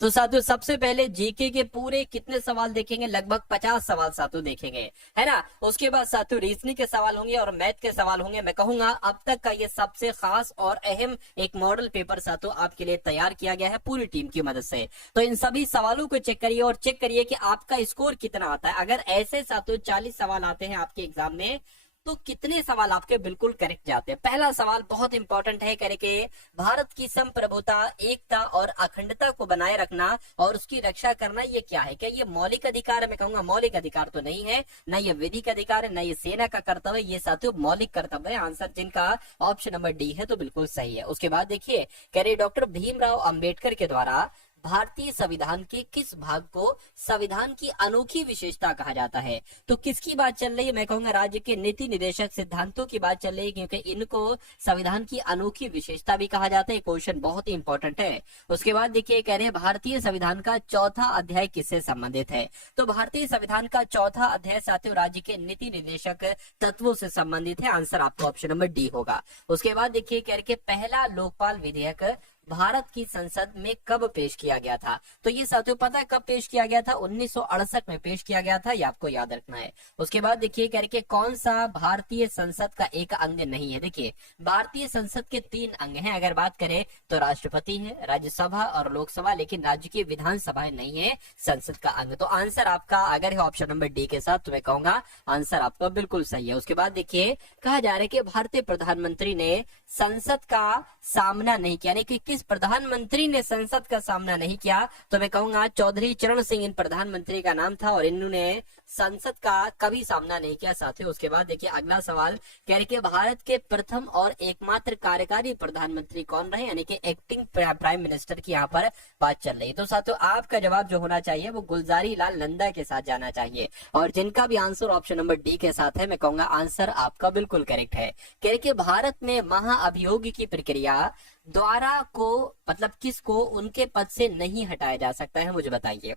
तो साथियों सबसे पहले जीके के पूरे कितने सवाल देखेंगे, लगभग 50 सवाल साथियों देखेंगे, है ना। उसके बाद साथियों रीजनिंग के सवाल होंगे और मैथ के सवाल होंगे। मैं कहूंगा अब तक का ये सबसे खास और अहम एक मॉडल पेपर साथियों आपके लिए तैयार किया गया है पूरी टीम की मदद से। तो इन सभी सवालों को चेक करिए और चेक करिए कि आपका स्कोर कितना आता है। अगर ऐसे साथियों 40 सवाल आते हैं आपके एग्जाम में तो कितने सवाल आपके बिल्कुल करेक्ट जाते हैं। पहला सवाल बहुत इंपॉर्टेंट है, करके भारत की संप्रभुता, एकता और अखंडता को बनाए रखना और उसकी रक्षा करना ये क्या है? क्या ये मौलिक अधिकार है? मैं कहूंगा मौलिक अधिकार तो नहीं है, ना ये विधिक अधिकार है, ना ये सेना का कर्तव्य, ये साथियों मौलिक कर्तव्य है। आंसर जिनका ऑप्शन नंबर डी है तो बिल्कुल सही है। उसके बाद देखिए कह रहे डॉक्टर भीमराव अंबेडकर के द्वारा भारतीय संविधान के किस भाग को संविधान की अनोखी विशेषता कहा जाता है? तो किसकी बात चल रही है? मैं कहूंगा राज्य के नीति निर्देशक सिद्धांतों की बात चल रही है, क्योंकि इनको संविधान की अनोखी विशेषता भी कहा जाता है। क्वेश्चन बहुत ही इंपॉर्टेंट है। उसके बाद देखिए कह रहे हैं भारतीय संविधान का चौथा अध्याय किससे संबंधित है? तो भारतीय संविधान का चौथा अध्याय साथियों राज्य के नीति निर्देशक तत्वों से संबंधित है। आंसर आपको ऑप्शन नंबर डी होगा। उसके बाद देखिए कह रहे पहला लोकपाल विधेयक भारत की संसद में कब पेश किया गया था? तो ये साथियों पता है कब पेश किया गया था? 1968 में पेश किया गया था, ये आपको याद रखना है। उसके बाद देखिए कह रहे कौन सा भारतीय संसद का एक अंग नहीं है? देखिए भारतीय संसद के 3 अंग हैं। अगर बात करें तो राष्ट्रपति है, राज्यसभा और लोकसभा, लेकिन राज्य की विधानसभा नहीं है संसद का अंग। तो आंसर आपका अगर है ऑप्शन नंबर डी के साथ तो मैं कहूंगा आंसर आपका बिल्कुल सही है। उसके बाद देखिए कहा जा रहा है कि भारतीय प्रधानमंत्री ने संसद का सामना नहीं किया, यानी कि किस प्रधानमंत्री ने संसद का सामना नहीं किया? तो मैं कहूंगा चौधरी चरण सिंह इन प्रधानमंत्री का नाम था और इन्होंने संसद का कभी सामना नहीं किया साथियों। उसके बाद देखिए अगला सवाल कह रहे कि भारत के प्रथम और एकमात्र कार्यकारी प्रधानमंत्री कौन रहे? यानी कि एक्टिंग प्राइम मिनिस्टर की यहाँ पर बात चल रही है। तो साथियों आपका जवाब जो होना चाहिए वो गुलजारी लाल नंदा के साथ जाना चाहिए और जिनका भी आंसर ऑप्शन नंबर डी के साथ है मैं कहूंगा आंसर आपका बिल्कुल करेक्ट है। कह रहे कि भारत में महाअभियोग की प्रक्रिया द्वारा को मतलब किसको उनके पद से नहीं हटाया जा सकता है, मुझे बताइए।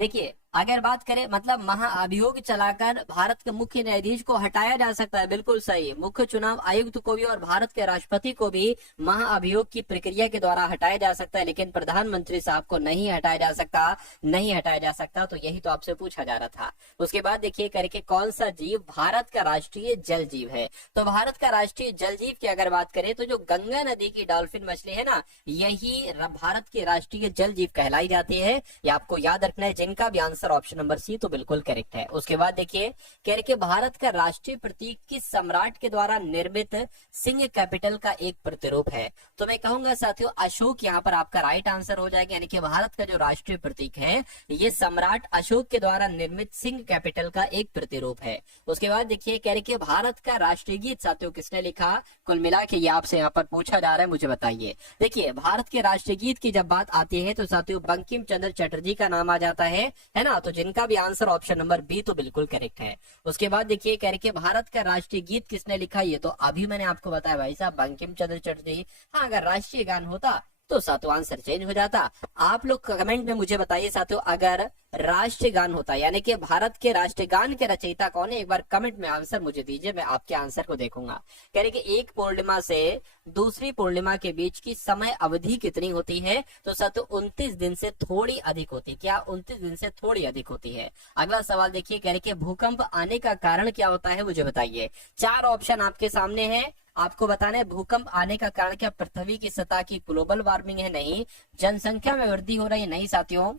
देखिए अगर बात करें मतलब महाअभियोग चलाकर भारत के मुख्य न्यायाधीश को हटाया जा सकता है, बिल्कुल सही। मुख्य चुनाव आयुक्त को भी और भारत के राष्ट्रपति को भी महाअभियोग की प्रक्रिया के द्वारा हटाया जा सकता है, लेकिन प्रधानमंत्री साहब को नहीं हटाया जा सकता, नहीं हटाया जा सकता। तो यही तो आपसे पूछा जा रहा था। उसके बाद देखिए करके कौन सा जीव भारत का राष्ट्रीय जल जीव है? तो भारत का राष्ट्रीय जल जीव की अगर बात करें तो जो गंगा नदी की डॉल्फिन मछली है ना, यही भारत की राष्ट्रीय जल जीव कहलाई जाती है। ये आपको याद रखना है। जिनका भी आंसर ऑप्शन नंबर सी तो बिल्कुल करेक्ट है। उसके बाद देखिए कह रहे कि भारत का राष्ट्रीय प्रतीक किस सम्राट के द्वारा निर्मित सिंह कैपिटल का एक प्रतिरूप है? तो मैं कहूंगा साथियों अशोक यहाँ पर आपका राइट आंसर हो जाएगा। यानी कि भारत का जो राष्ट्रीय प्रतीक है ये सम्राट अशोक के द्वारा निर्मित सिंह कैपिटल का एक प्रतिरूप है। उसके बाद देखिए कह रहे कि भारत का राष्ट्रीय गीत साथियों किसने लिखा? कुल मिला के ये आपसे यहाँ पर पूछा जा रहा है, मुझे बताइए। देखिए भारत के राष्ट्रीय गीत की जब बात आती है तो साथियों बंकिम चंद्र चटर्जी का नाम आ जाता है ना। तो जिनका भी आंसर ऑप्शन नंबर बी तो बिल्कुल करेक्ट है। उसके बाद देखिए कह रहे कि भारत का राष्ट्रीय गीत किसने लिखा? ये तो अभी मैंने आपको बताया भाई साहब बंकिम चंद्र चटर्जी। हाँ अगर राष्ट्रीय गान होता तो साथियों आंसर चेंज हो जाता। आप लोग कमेंट में मुझे बताइए साथियों अगर राष्ट्रीय गान होता यानी कि भारत के राष्ट्रीय गान के रचयिता कौन है? एक बार कमेंट में आंसर मुझे दीजिए, मैं आपके आंसर को देखूंगा। कह रहे कि एक पूर्णिमा से दूसरी पूर्णिमा के बीच की समय अवधि कितनी होती है? तो साथियों 29 दिन से थोड़ी अधिक होती है। क्या 29 दिन से थोड़ी अधिक होती है? अगला सवाल देखिए कह रहे कि भूकंप आने का कारण क्या होता है, मुझे बताइए। 4 ऑप्शन आपके सामने है, आपको बताना है भूकंप आने का कारण क्या पृथ्वी की सतह की ग्लोबल वार्मिंग है? नहीं। जनसंख्या में वृद्धि हो रही है? नहीं साथियों।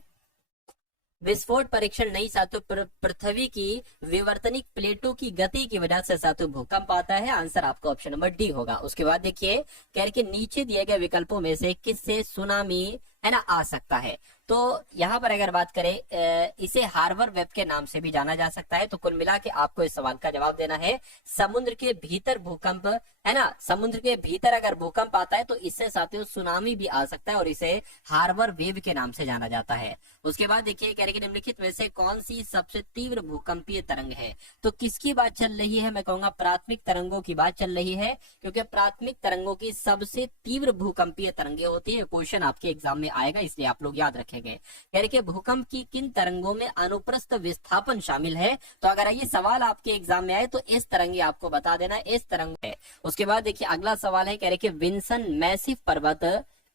विस्फोट परीक्षण? नहीं साथियों। पृथ्वी की विवर्तनिक प्लेटों की गति की वजह से साथियों भूकंप आता है। आंसर आपका ऑप्शन नंबर डी होगा। उसके बाद देखिए कह रहे कि नीचे दिए गए विकल्पों में से किससे सुनामी है ना आ सकता है? तो यहाँ पर अगर बात करें इसे हार्बर वेब के नाम से भी जाना जा सकता है। तो कुल मिला के आपको इस सवाल का जवाब देना है समुद्र के भीतर भूकंप, है ना। समुद्र के भीतर अगर भूकंप आता है तो इससे साथियों सुनामी भी आ सकता है और इसे हार्बर वेव के नाम से जाना जाता है। उसके बाद देखिए कह रहे कि निम्नलिखित में से कौन सी सबसे तीव्र भूकंपीय तरंग है? तो किसकी बात चल रही है? मैं कहूंगा प्राथमिक तरंगों की बात चल रही है, क्योंकि प्राथमिक तरंगों की सबसे तीव्र भूकंपीय तरंगे होती है। क्वेश्चन आपके एग्जाम में आएगा, इसलिए आप लोग याद रखेंगे। कह रहे कि भूकंप की किन तरंगों में अनुप्रस्थ विस्थापन शामिल है? तो अगर ये सवाल आपके एग्जाम में आए तो इस तरंगे आपको बता देना, इस तरंग है। उसके बाद देखिए अगला सवाल है, कह रहे कि विंसन मैसिव पर्वत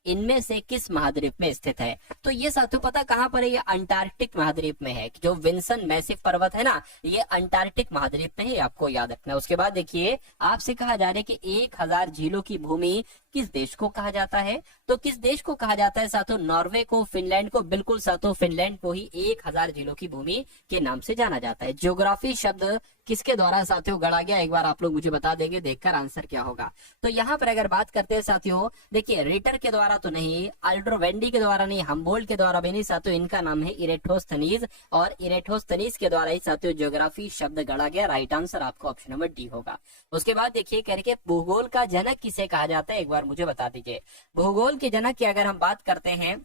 इनमें से किस महाद्वीप में स्थित है? तो ये साथियों पता कहाँ पर है? ये अंटार्कटिक महाद्वीप में है। जो विंसन मैसिव पर्वत है ना, ये अंटार्कटिक महाद्वीप में है, आपको याद रखना है। उसके बाद देखिए आपसे कहा जा रहा है कि 1000 झीलों की भूमि किस देश को कहा जाता है? तो किस देश को कहा जाता है साथियों? नॉर्वे को, फिनलैंड को। बिल्कुल साथियों, फिनलैंड को ही 1000 झीलों की भूमि के नाम से जाना जाता है। ज्योग्राफी शब्द किसके द्वारा साथियों गढ़ा गया? एक बार आप लोग मुझे बता देंगे, देखकर आंसर क्या होगा। तो यहाँ पर अगर बात करते हैं साथियों, देखिए रिटर के द्वारा तो नहीं, अल्ड्रोवेंडी के द्वारा नहीं, हम्बोल्ट के द्वारा भी नहीं साथियों, इनका नाम है इरेटोस्थनीज, और इरेटोस्थनीज के द्वारा ही साथियों ज्योग्राफी शब्द गढ़ा गया। राइट आंसर आपको ऑप्शन नंबर डी होगा। उसके बाद देखिए कह रहे भूगोल का जनक किसे कहा जाता है? एक बार मुझे बता दीजिए। भूगोल के जनक की अगर हम बात करते हैं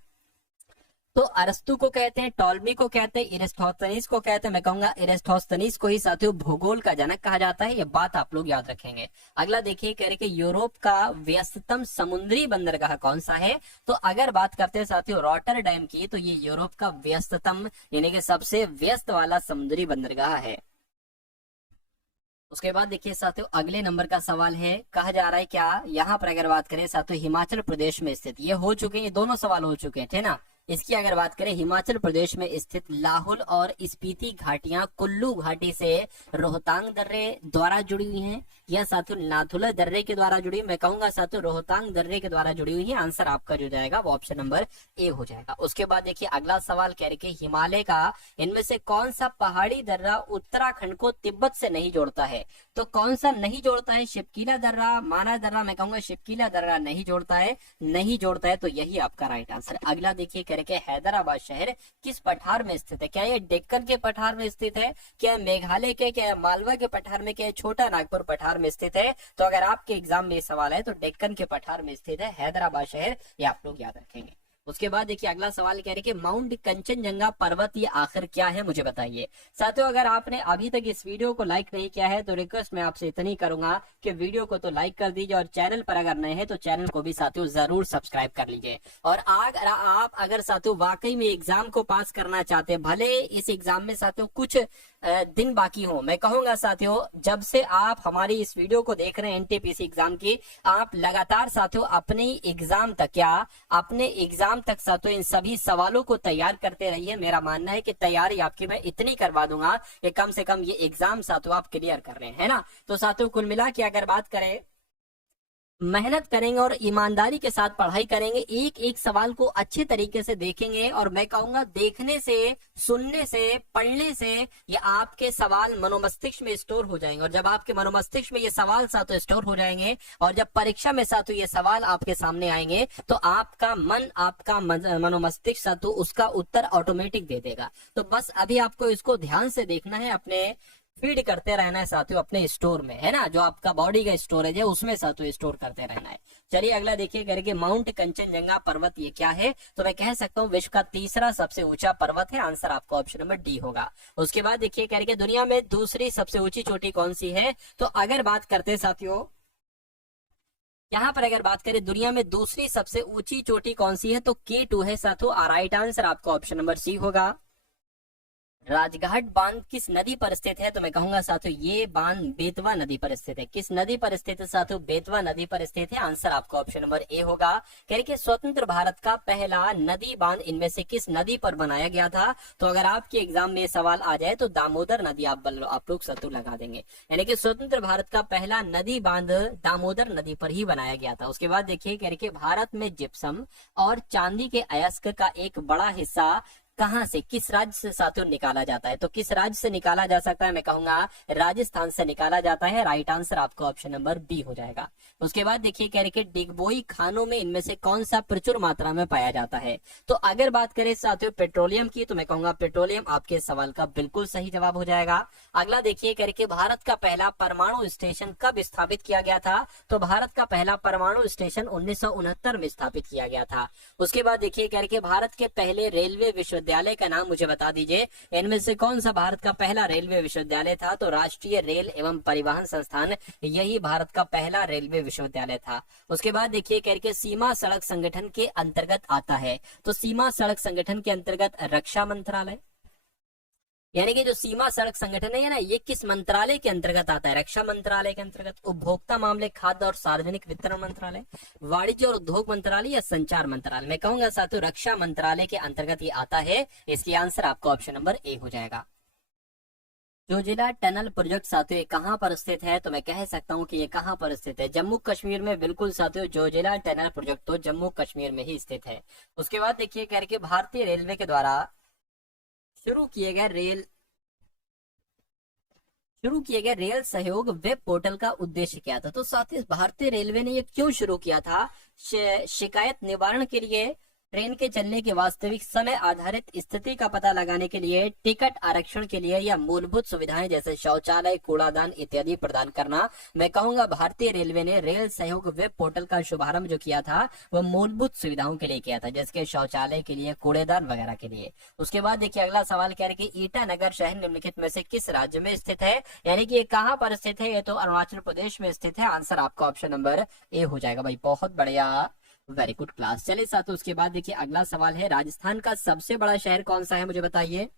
तो अरस्तु को कहते हैं, टॉलमी को कहते हैं, इरेस्टोस्थनीज को कहते हैं। मैं कहूंगा इरेस्टोस्थनीज को ही साथियों भूगोल का जनक कहा जाता है। ये बात आप लोग याद रखेंगे। अगला देखिए कह रहे कि यूरोप का व्यस्ततम समुद्री बंदरगाह कौन सा है? तो अगर बात करते हैं साथियों रॉटरडैम की, तो ये यूरोप का व्यस्ततम यानी कि सबसे व्यस्त वाला समुद्री बंदरगाह है। उसके बाद देखिए साथियों अगले नंबर का सवाल है, कहा जा रहा है क्या यहाँ पर अगर बात करें साथियों हिमाचल प्रदेश में स्थित, ये हो चुके हैं, दोनों सवाल हो चुके हैं, ठीक ना। इसकी अगर बात करें हिमाचल प्रदेश में स्थित लाहौल और स्पीति घाटियां कुल्लू घाटी से रोहतांग दर्रे द्वारा जुड़ी हुई हैं, या साथियों नाथुला दर्रे के द्वारा जुड़ी? मैं कहूंगा साथियों रोहतांग दर्रे के द्वारा जुड़ी हुई है। आंसर आपका जो जाएगा वो ऑप्शन नंबर ए हो जाएगा। उसके बाद देखिए अगला सवाल कह रहे कि हिमालय का इनमें से कौन सा पहाड़ी दर्रा उत्तराखंड को तिब्बत से नहीं जोड़ता है? तो कौन सा नहीं जोड़ता है? शिवकीला दर्रा, माना दर्रा? मैं कहूंगा शिवकीला दर्रा नहीं जोड़ता है, नहीं जोड़ता है, तो यही आपका राइट आंसर। अगला देखिए करके हैदराबाद शहर किस पठार में स्थित है? क्या ये डेक्कन के पठार में स्थित है, क्या मेघालय के, क्या मालवा के पठार में, क्या छोटा नागपुर पठार में स्थित है? तो अगर आपके एग्जाम में सवाल है तो डेक्कन के पठार में स्थित है हैदराबाद शहर, ये आप लोग याद रखेंगे। उसके बाद देखिए अगला सवाल कह रहे कि माउंट कंचनजंगा पर्वत ये आखिर क्या है? मुझे बताइए। साथियों अगर आपने अभी तक इस वीडियो को लाइक नहीं किया है तो रिक्वेस्ट मैं आपसे इतनी करूंगा कि वीडियो को तो लाइक कर दीजिए, और चैनल पर अगर नए हैं तो चैनल को भी साथियों जरूर सब्सक्राइब कर लीजिए। और आप अगर साथियों वाकई में एग्जाम को पास करना चाहते हैं, भले इस एग्जाम में साथियों कुछ दिन बाकी हो, मैं कहूंगा साथियों जब से आप हमारी इस वीडियो को देख रहे हैं एनटीपीसी एग्जाम की, आप लगातार साथियों अपने एग्जाम तक साथियों इन सभी सवालों को तैयार करते रहिए। मेरा मानना है कि तैयारी आपकी मैं इतनी करवा दूंगा कि कम से कम ये एग्जाम साथियों आप क्लियर कर रहे हैं ना। तो साथियों कुल मिला के अगर बात करें, मेहनत करेंगे और ईमानदारी के साथ पढ़ाई करेंगे, एक एक सवाल को अच्छे तरीके से देखेंगे, और मैं कहूंगा देखने से, सुनने से, पढ़ने से ये आपके सवाल मनोमस्तिष्क में स्टोर हो जाएंगे, और जब आपके मनोमस्तिष्क में ये सवाल साथों स्टोर हो जाएंगे और जब परीक्षा में साथों ये सवाल आपके सामने आएंगे तो आपका मन, आपका मनोमस्तिष्क साथों उसका उत्तर ऑटोमेटिक दे देगा। तो बस अभी आपको इसको ध्यान से देखना है, अपने फीड करते रहना है साथियों अपने स्टोर में, है ना, जो आपका बॉडी का स्टोरेज है उसमें साथियों स्टोर करते रहना है। चलिए अगला देखिए करके माउंट कंचनजंगा पर्वत ये क्या है? तो मैं कह सकता हूँ विश्व का तीसरा सबसे ऊंचा पर्वत है। आंसर आपका ऑप्शन नंबर डी होगा। उसके बाद देखिए करके दुनिया में दूसरी सबसे ऊंची चोटी कौन सी है? तो अगर बात करते हैं साथियों यहाँ पर अगर बात करें दुनिया में दूसरी सबसे ऊंची चोटी कौन सी है, तो K2 है साथियों। राइट आंसर आपका ऑप्शन नंबर सी होगा। राजघाट बांध किस नदी पर स्थित है? तो मैं कहूंगा साथियों ये बांध बेतवा नदी पर स्थित है। किस नदी पर स्थित है साथियों? बेतवा नदी पर स्थित है। आंसर आपका ऑप्शन नंबर ए होगा। कह रहे कि स्वतंत्र भारत का पहला नदी बांध इनमें से किस नदी पर बनाया गया था? तो अगर आपके एग्जाम में सवाल आ जाए तो दामोदर नदी आप लोग साथियों लगा देंगे, यानी कि स्वतंत्र भारत का पहला नदी बांध दामोदर नदी पर ही बनाया गया था। उसके बाद देखिए कह रहे कि भारत में जिप्सम और चांदी के अयस्क का एक बड़ा हिस्सा कहां से, किस राज्य से साथियों निकाला जाता है? तो किस राज्य से निकाला जा सकता है? मैं कहूंगा राजस्थान से निकाला जाता है। राइट आंसर आपका ऑप्शन नंबर बी हो जाएगा। उसके बाद देखिए कह रहे कि डिगबोई खानों में इनमें से कौन सा प्रचुर मात्रा में पाया जाता है? तो अगर बात करें साथियों पेट्रोलियम की, तो मैं कहूंगा पेट्रोलियम आपके सवाल का बिल्कुल सही जवाब हो जाएगा। अगला देखिए कह रहे कि भारत का पहला परमाणु स्टेशन कब स्थापित किया गया था? तो भारत का पहला परमाणु स्टेशन 1969 में स्थापित किया गया था। उसके बाद देखिए कह रहे कि भारत के पहले रेलवे विश्वविद्यालय का नाम मुझे बता दीजिए। इनमें से कौन सा भारत का पहला रेलवे विश्वविद्यालय था? तो राष्ट्रीय रेल एवं परिवहन संस्थान, यही भारत का पहला रेलवे विश्वविद्यालय था। उसके बाद देखिए करके सीमा सड़क संगठन के अंतर्गत आता है, तो सीमा सड़क संगठन के अंतर्गत रक्षा मंत्रालय, यानी कि जो सीमा सड़क संगठन है ना, ये किस मंत्रालय के अंतर्गत आता है? रक्षा मंत्रालय के अंतर्गत, उपभोक्ता मामले, खाद्य और सार्वजनिक वितरण मंत्रालय, वाणिज्य और उद्योग मंत्रालय या संचार मंत्रालय? मैं कहूंगा साथियों रक्षा मंत्रालय के अंतर्गत ये आता है। इसकी आंसर आपका ऑप्शन नंबर ए हो जाएगा। जोजिला टनल प्रोजेक्ट साथियों कहां पर स्थित है? तो मैं कह सकता हूं कि ये कहां पर स्थित है? जम्मू कश्मीर में। बिल्कुल साथियों, जोजिला टनल प्रोजेक्ट तो जम्मू कश्मीर में ही स्थित है। उसके बाद देखिए कह रहे कि भारतीय रेलवे के द्वारा शुरू किए गए रेल सहयोग वेब पोर्टल का उद्देश्य क्या था? तो साथियों भारतीय रेलवे ने ये क्यों शुरू किया था? शिकायत निवारण के लिए, ट्रेन के चलने के वास्तविक समय आधारित स्थिति का पता लगाने के लिए, टिकट आरक्षण के लिए, या मूलभूत सुविधाएं जैसे शौचालय, कूड़ादान इत्यादि प्रदान करना? मैं कहूंगा भारतीय रेलवे ने रेल सहयोग वेब पोर्टल का शुभारंभ जो किया था वो मूलभूत सुविधाओं के लिए किया था, जैसे शौचालय के लिए, कूड़ेदान वगैरह के लिए। उसके बाद देखिए अगला सवाल कह रहे कि ईटानगर शहर निम्नलिखित में से किस राज्य में स्थित है? यानी कि ये कहां पर स्थित है? ये तो अरुणाचल प्रदेश में स्थित है। आंसर आपका ऑप्शन नंबर ए हो जाएगा भाई। बहुत बढ़िया, वेरी गुड क्लास। चलिए साथ उसके बाद देखिए अगला सवाल है, राजस्थान का सबसे बड़ा शहर कौन सा है? मुझे बताइए,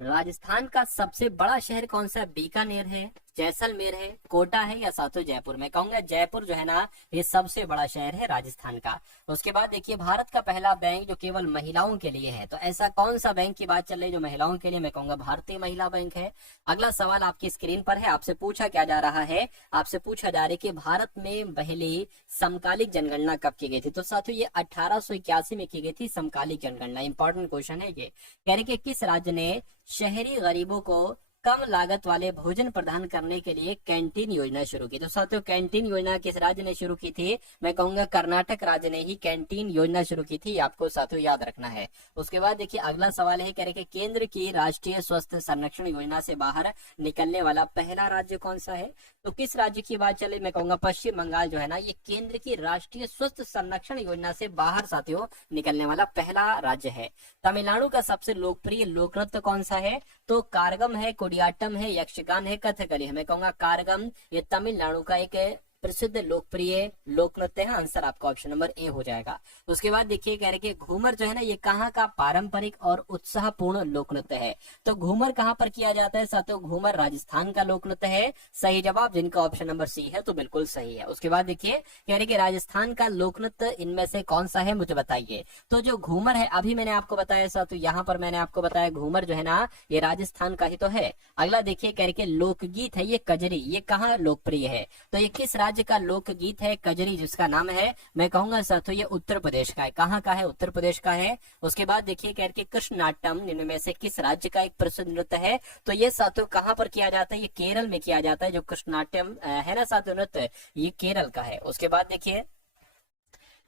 राजस्थान का सबसे बड़ा शहर कौन सा है? बीकानेर है, जैसलमेर है, कोटा है, या साथों जयपुर? मैं कहूंगा जयपुर जो है ना ये सबसे बड़ा शहर है राजस्थान का। उसके बाद देखिए भारत का पहला बैंक जो केवल महिलाओं के लिए है, तो ऐसा कौन सा बैंक की बात चल रही है जो महिलाओं के लिए? मैं कहूंगा भारतीय महिला बैंक है। अगला सवाल आपकी स्क्रीन पर है, आपसे पूछा क्या जा रहा है? आपसे पूछा जा रहा है कि भारत में पहली समकालिक जनगणना कब की गई थी? तो साथियों ये 1881 में की गई थी समकालिक जनगणना। इंपॉर्टेंट क्वेश्चन है ये। कह रहे कि किस राज्य ने शहरी गरीबों को कम लागत वाले भोजन प्रदान करने के लिए कैंटीन योजना शुरू की? तो साथियों कैंटीन योजना किस राज्य ने शुरू की थी? मैं कहूंगा कर्नाटक राज्य ने ही कैंटीन योजना शुरू की थी। आपको साथियों याद रखना है। उसके बाद देखिए अगला सवाल है, कह रहे कि केंद्र की राष्ट्रीय स्वास्थ्य संरक्षण योजना से बाहर निकलने वाला पहला राज्य कौन सा है? तो किस राज्य की बात चले? मैं कहूंगा पश्चिम बंगाल जो है ना ये केंद्र की राष्ट्रीय स्वास्थ्य संरक्षण योजना से बाहर साथियों निकलने वाला पहला राज्य है। तमिलनाडु का सबसे लोकप्रिय लोक नृत्य कौन सा है? तो कारगम है, कुडियाट्टम है, यक्षगान है, कथकली है? मैं कहूंगा कारगम ये तमिलनाडु का एक प्रसिद्ध लोकप्रिय लोक नृत्य है। आंसर आपका ऑप्शन नंबर ए हो जाएगा। उसके बाद देखिए कह रहे कि घूमर जो है ना ये कहाँ का पारंपरिक और उत्साहपूर्ण लोक नृत्य है? तो घूमर कहाँ पर किया जाता है साथियों? घूमर राजस्थान का लोक नृत्य है। सही जवाब जिनका ऑप्शन नंबर सी है तो बिल्कुल सही है। उसके बाद देखिए कह रहे कि राजस्थान का लोक नृत्य इनमें से कौन सा है? मुझे बताइए। तो जो घूमर है अभी मैंने आपको बताया साथियों, यहाँ पर मैंने आपको बताया घूमर जो है ना ये राजस्थान का ही तो है। अगला देखिए कह रहे कि लोकगीत है ये कजरी, ये कहाँ लोकप्रिय है? तो ये किस राज्य का लोकगीत है कजरी जिसका नाम है? मैं कहूंगा साथियों ये उत्तर प्रदेश का है। कहाँ का है? उत्तर प्रदेश का है। उसके बाद देखिए कह रहे कि कृष्णनाट्यम इनमें से किस राज्य का एक प्रसिद्ध नृत्य है? तो ये साथियों कहाँ पर किया जाता है? ये केरल में किया जाता है। जो कृष्णनाट्यम है ना साथियों नृत्य, ये केरल का है। उसके बाद देखिए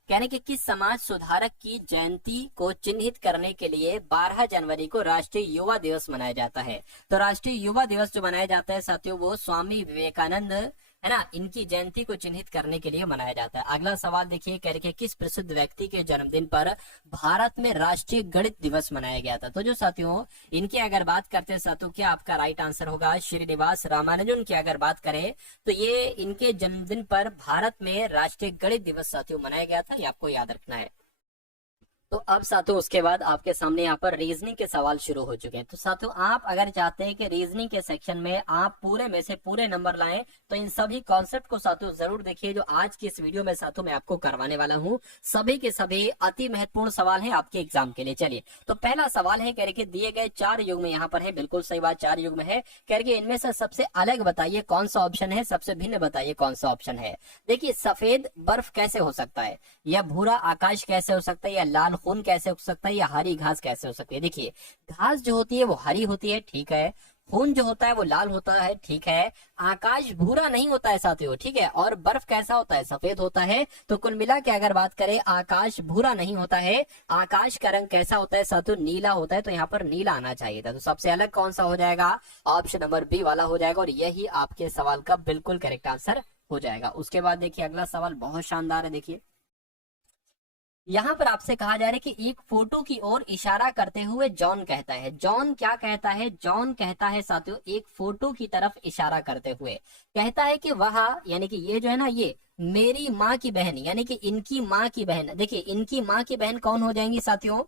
कहने कि किस समाज सुधारक की जयंती को चिन्हित करने के लिए 12 जनवरी को राष्ट्रीय युवा दिवस मनाया जाता है? तो राष्ट्रीय युवा दिवस जो मनाया जाता है साथियों वो स्वामी विवेकानंद है ना इनकी जयंती को चिन्हित करने के लिए मनाया जाता है। अगला सवाल देखिए कह रहे किस प्रसिद्ध व्यक्ति के जन्मदिन पर भारत में राष्ट्रीय गणित दिवस मनाया गया था? तो जो साथियों इनकी अगर बात करते हैं साथियों क्या आपका राइट आंसर होगा श्रीनिवास रामानुजन की अगर बात करें तो ये इनके जन्मदिन पर भारत में राष्ट्रीय गणित दिवस साथियों मनाया गया था। ये आपको याद रखना है। तो अब साथियों उसके बाद आपके सामने यहाँ पर रीजनिंग के सवाल शुरू हो चुके हैं। तो साथियों आप अगर चाहते हैं कि रीजनिंग के सेक्शन में आप पूरे में से पूरे नंबर लाएं तो इन सभी कॉन्सेप्ट को साथियों जरूर देखिए जो आज की इस वीडियो में साथियों मैं आपको करवाने वाला हूँ। सभी के सभी अति महत्वपूर्ण सवाल है आपके एग्जाम के लिए। चलिए तो पहला सवाल है कह रहे कि दिए गए 4 युग्म यहाँ पर है, बिल्कुल सही बात 4 युग्म है। कह रहे इनमें से सबसे अलग बताइए कौन सा ऑप्शन है, सबसे भिन्न बताइए कौन सा ऑप्शन है। देखिए सफेद बर्फ कैसे हो सकता है, या भूरा आकाश कैसे हो सकता है, या लाल खून कैसे हो सकता है, या हरी घास कैसे हो सकती है। देखिए घास जो होती है वो हरी होती है, ठीक है। खून जो होता है वो लाल होता है, ठीक है। आकाश भूरा नहीं होता है साथियों, ठीक है। और बर्फ कैसा होता है, सफेद होता है। तो कुल मिला के अगर बात करें आकाश भूरा नहीं होता है, आकाश का रंग कैसा होता है साथियों, नीला होता है। तो यहाँ पर नीला आना चाहिए था। तो सबसे अलग कौन सा हो जाएगा, ऑप्शन नंबर बी वाला हो जाएगा और यही आपके सवाल का बिल्कुल करेक्ट आंसर हो जाएगा। उसके बाद देखिए अगला सवाल बहुत शानदार है। देखिए यहाँ पर आपसे कहा जा रहा है कि एक फोटो की ओर इशारा करते हुए जॉन कहता है। जॉन क्या कहता है, जॉन कहता है साथियों एक फोटो की तरफ इशारा करते हुए कहता है कि वह यानी कि ये जो है ना ये मेरी माँ की बहन यानी कि इनकी माँ की बहन। देखिए इनकी माँ की बहन कौन हो जाएंगी साथियों,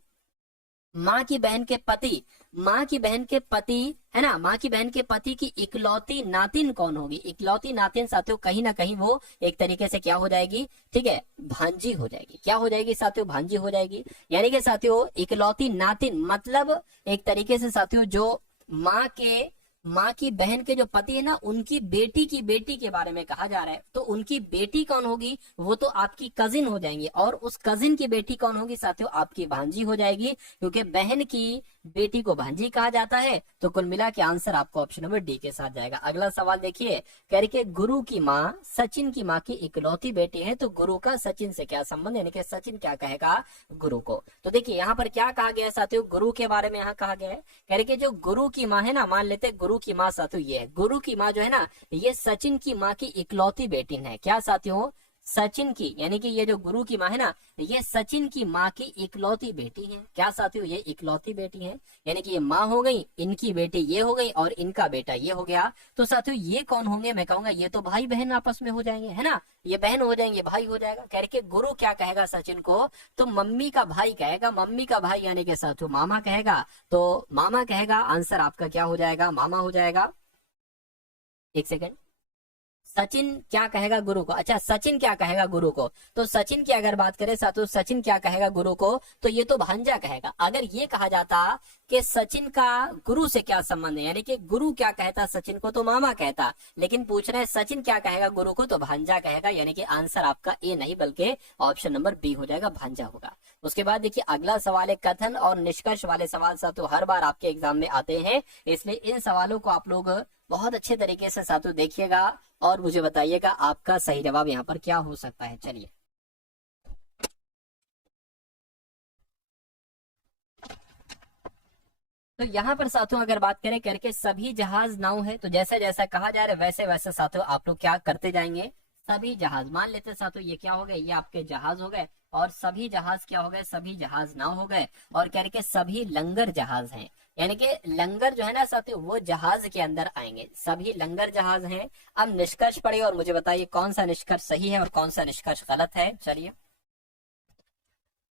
माँ की बहन के पति, माँ की बहन के पति है ना, माँ की बहन के पति की इकलौती नातिन कौन होगी? इकलौती नातिन साथियों कहीं ना कहीं वो एक तरीके से क्या हो जाएगी, ठीक है, भांजी हो जाएगी। क्या हो जाएगी साथियों? भांजी हो जाएगी। यानी कि साथियों इकलौती नातिन मतलब एक तरीके से साथियों जो माँ की बहन के जो पति है ना, उनकी बेटी की बेटी के बारे में कहा जा रहा है। तो उनकी बेटी कौन होगी? वो तो आपकी कजिन हो जाएंगी, और उस कजिन की बेटी कौन होगी साथियों? आपकी भांजी हो जाएगी, क्योंकि बहन की बेटी को भांजी कहा जाता है। तो कुल मिला के आंसर आपको ऑप्शन नंबर डी के साथ जाएगा। अगला सवाल देखिए, कह रही कि गुरु की माँ सचिन की माँ की इकलौती बेटी है, तो गुरु का सचिन से क्या संबंध, यानी कि सचिन क्या कहेगा गुरु को? तो देखिए यहाँ पर क्या कहा गया है साथियों, गुरु के बारे में यहाँ कहा गया है। कह रहे कि जो गुरु की माँ है ना, मान लेते गुरु की माँ साथियों ये है, गुरु की माँ जो है ना, ये सचिन की माँ की इकलौती बेटी है। क्या साथियों? सचिन की, यानी कि ये जो गुरु की माँ है ना, ये सचिन की माँ की इकलौती बेटी है। क्या साथियों? ये इकलौती बेटी है, यानी कि ये माँ हो गई, इनकी बेटी ये हो गई, और इनका बेटा ये हो गया। तो साथियों ये कौन होंगे? मैं कहूंगा ये तो भाई बहन आपस में हो जाएंगे, है ना, ये बहन हो जाएंगे, भाई हो जाएगा। कह रहे कि गुरु क्या कहेगा सचिन को? तो मम्मी का भाई कहेगा, मम्मी का भाई यानी कि साथियों मामा कहेगा। तो मामा कहेगा, आंसर आपका क्या हो जाएगा? मामा हो जाएगा। एक सेकेंड, सचिन क्या कहेगा गुरु को? अच्छा, सचिन क्या कहेगा गुरु को? तो सचिन की अगर बात करें साथियों, सचिन क्या कहेगा गुरु को? तो ये तो भांजा कहेगा। अगर ये कहा जाता कि सचिन का गुरु से क्या संबंध है, यानी कि गुरु क्या कहता सचिन को, तो मामा कहता, लेकिन पूछ रहे हैं सचिन क्या कहेगा गुरु को, तो भांजा कहेगा। यानी कि आंसर आपका ए नहीं बल्कि ऑप्शन नंबर बी हो जाएगा, भांजा होगा। उसके बाद देखिए अगला सवाल है, कथन और निष्कर्ष वाले सवाल साथियों हर बार आपके एग्जाम में आते हैं, इसलिए इन सवालों को आप लोग बहुत अच्छे तरीके से साथियों देखिएगा और मुझे बताइएगा आपका सही जवाब यहाँ पर क्या हो सकता है। चलिए तो यहाँ पर साथियों अगर बात करें करके सभी जहाज नाव है, तो जैसा जैसा कहा जा रहा है वैसे वैसे साथियों आप लोग क्या करते जाएंगे, सभी जहाज मान लेते हैं साथियों। ये क्या हो गए? ये आपके जहाज हो गए, और सभी जहाज क्या हो गए? सभी जहाज नाव हो गए। और कह रहे कि सभी लंगर जहाज हैं, यानी कि लंगर जो है ना साथियों वो जहाज के अंदर आएंगे, सभी लंगर जहाज हैं। अब निष्कर्ष पढ़िए और मुझे बताइए कौन सा निष्कर्ष सही है और कौन सा निष्कर्ष गलत है। चलिए,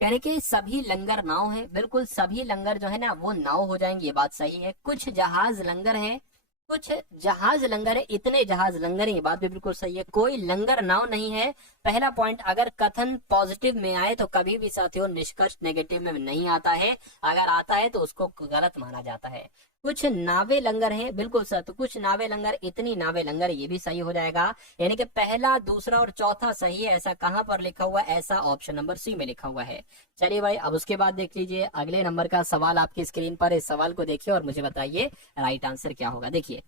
कह रहे कि सभी लंगर नाव है, बिल्कुल सभी लंगर जो है ना वो नाव हो जाएंगे, ये बात सही है। कुछ जहाज लंगर है, कुछ जहाज लंगर है, इतने जहाज लंगर है, ये बात भी बिल्कुल सही है। कोई लंगर नाव नहीं है। पहला पॉइंट, अगर कथन पॉजिटिव में आए तो कभी भी साथियों निष्कर्ष नेगेटिव में नहीं आता है, अगर आता है तो उसको गलत माना जाता है। कुछ नावे लंगर है, बिल्कुल सर, कुछ नावे लंगर, इतनी नावे लंगर, ये भी सही हो जाएगा। यानी कि पहला, दूसरा और चौथा सही है। ऐसा कहां पर लिखा हुआ है? ऐसा ऑप्शन नंबर सी में लिखा हुआ है। चलिए भाई, अब उसके बाद देख लीजिए अगले नंबर का सवाल आपकी स्क्रीन पर, इस सवाल को देखिए और मुझे बताइए राइट आंसर क्या होगा। देखिए,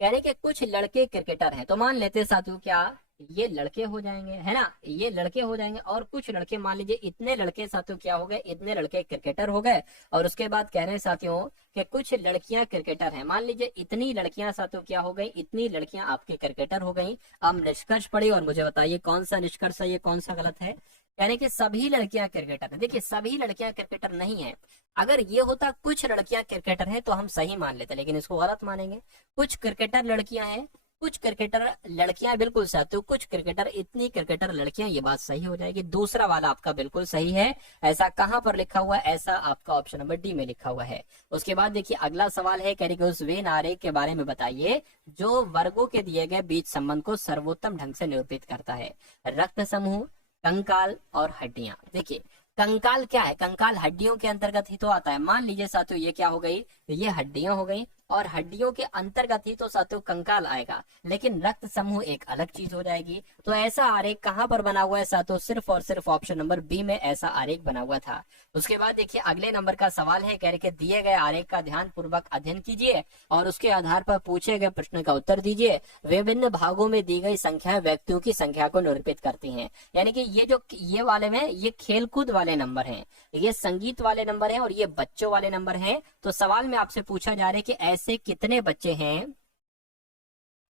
कह रहे कि कुछ लड़के क्रिकेटर हैं, तो मान लेते हैं साथियों क्या ये लड़के हो जाएंगे, है ना, ये लड़के हो जाएंगे। और कुछ लड़के, मान लीजिए इतने लड़के साथियों क्या हो गए? इतने लड़के क्रिकेटर हो गए। और उसके बाद कह रहे हैं साथियों कि कुछ लड़कियां क्रिकेटर हैं, मान लीजिए इतनी लड़कियां साथियों क्या हो गई? इतनी लड़कियां आपके क्रिकेटर हो गई। अब निष्कर्ष पढ़िए और मुझे बताइए कौन सा निष्कर्ष सही है कौन सा गलत है। यानी कि सभी लड़कियां क्रिकेटर है। देखिए, सभी लड़कियां क्रिकेटर नहीं है। अगर ये होता कुछ लड़कियां क्रिकेटर है तो हम सही मान लेते, लेकिन इसको गलत मानेंगे। कुछ क्रिकेटर लड़कियां हैं, कुछ क्रिकेटर लड़कियां, बिल्कुल साथियों कुछ क्रिकेटर, इतनी क्रिकेटर लड़कियां, ये बात सही हो जाएगी। दूसरा वाला आपका बिल्कुल सही है। ऐसा कहां पर लिखा हुआ है? ऐसा आपका ऑप्शन नंबर डी में लिखा हुआ है। उसके बाद देखिए अगला सवाल है, कह रही कि उस वेन आरेख के बारे में बताइए जो वर्गों के दिए गए बीच संबंध को सर्वोत्तम ढंग से निरूपित करता है। रक्त समूह, कंकाल और हड्डियां। देखिए, कंकाल क्या है? कंकाल हड्डियों के अंतर्गत ही तो आता है। मान लीजिए साथियों ये क्या हो गई? ये हड्डियां हो गई, और हड्डियों के अंतर्गत ही तो साथियों कंकाल आएगा, लेकिन रक्त समूह एक अलग चीज हो जाएगी। तो ऐसा आरेख कहां पर बना हुआ है साथियों? सिर्फ और सिर्फ ऑप्शन नंबर बी में ऐसा आरेख बना हुआ था। उसके बाद देखिए अगले नंबर का सवाल है, कह रहे कि दिए गए आरेख का ध्यान पूर्वक अध्ययन कीजिए और उसके आधार पर पूछे गए प्रश्न का उत्तर दीजिए। विभिन्न भागों में दी गई संख्या व्यक्तियों की संख्या को निरूपित करती है। यानी कि ये जो ये वाले में ये खेलकूद वाले नंबर हैं, ये संगीत वाले नंबर हैं और ये बच्चों वाले नंबर हैं। तो सवाल में आपसे पूछा जा रहा है कि ऐसे कितने बच्चे हैं,